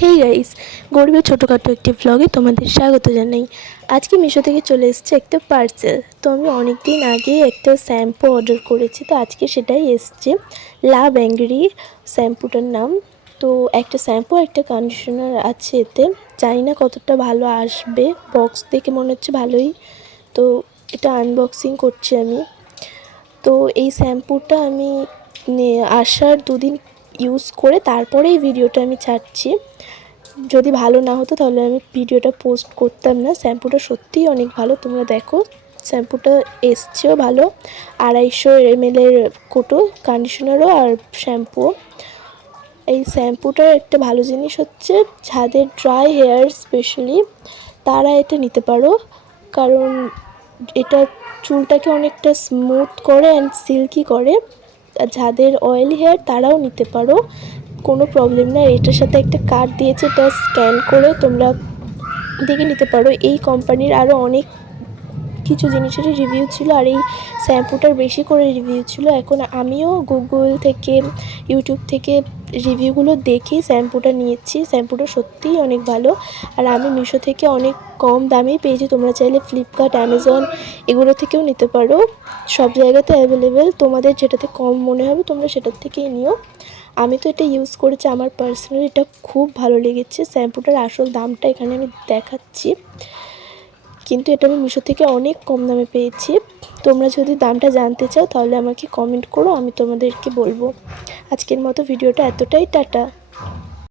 Hey guys, গরিবের ছোটোখাটো একটি ব্লগে তোমাদের স্বাগত জানাই। আজকে মিশো থেকে চলে এসেছে একটা পার্সেল। তো আমি অনেক দিন আগে একটা শ্যাম্পু অর্ডার করেছি, তো আজকে সেটাই এসছে। লাভ অ্যাংরি শ্যাম্পুটার নাম। তো একটা শ্যাম্পু একটা কন্ডিশনার আছে এতে। জানি না কতটা ভালো আসবে, বক্স দেখে মনে হচ্ছে ভালোই। তো এটা আনবক্সিং করছি আমি। তো এই শ্যাম্পুটা আমি আসার দুদিন ইউজ করে তারপরে এই ভিডিওটা আমি ছাড়ছি। যদি ভালো না হতো তাহলে আমি ভিডিওটা পোস্ট করতাম না। শ্যাম্পুটা সত্যিই অনেক ভালো, তোমরা দেখো। শ্যাম্পুটা এসছেও ভালো, 250 ml কোটো, কন্ডিশনারও আর শ্যাম্পুও। এই শ্যাম্পুটার একটা ভালো জিনিস হচ্ছে, যাদের ড্রাই হেয়ার স্পেশালি তারা এটা নিতে পারো, কারণ এটা চুলটাকে অনেকটা স্মুথ করে অ্যান্ড সিল্কি করে। আর যাদের অয়েলি হেয়ার তারাও নিতে পারো, কোনো প্রবলেম না। এটার সাথে একটা কার্ড দিয়েছে, এটা স্ক্যান করে তোমরা দেখে নিতে পারো। এই কোম্পানির আরও অনেক কিছু জিনিসেরই রিভিউ ছিল, আর এই শ্যাম্পুটার বেশি করে রিভিউ ছিল। এখন আমিও গুগল থেকে, ইউটিউব থেকে রিভিউগুলো দেখেই শ্যাম্পুটা নিয়েছি। শ্যাম্পুটা সত্যিই অনেক ভালো, আর আমি মিশো থেকে অনেক কম দামেই পেয়েছি। তোমরা চাইলে ফ্লিপকার্ট, অ্যামাজন এগুলো থেকেও নিতে পারো, সব জায়গাতে অ্যাভেলেবেল। তোমাদের যেটাতে কম মনে হবে তোমরা সেটার থেকেই নিও। আমি তো এটা ইউজ করেছি, আমার পার্সোনালি এটা খুব ভালো লেগেছে। শ্যাম্পুটার আসল দামটা এখানে আমি দেখাচ্ছি, কিন্তু এটা আমি মিশো থেকে অনেক কম দামে পেয়েছি। তোমরা যদি দামটা জানতে চাও তাহলে আমাকে কমেন্ট করো, আমি তোমাদেরকে বলবো। আজকের মতো ভিডিওটা এতটাই, টাটা।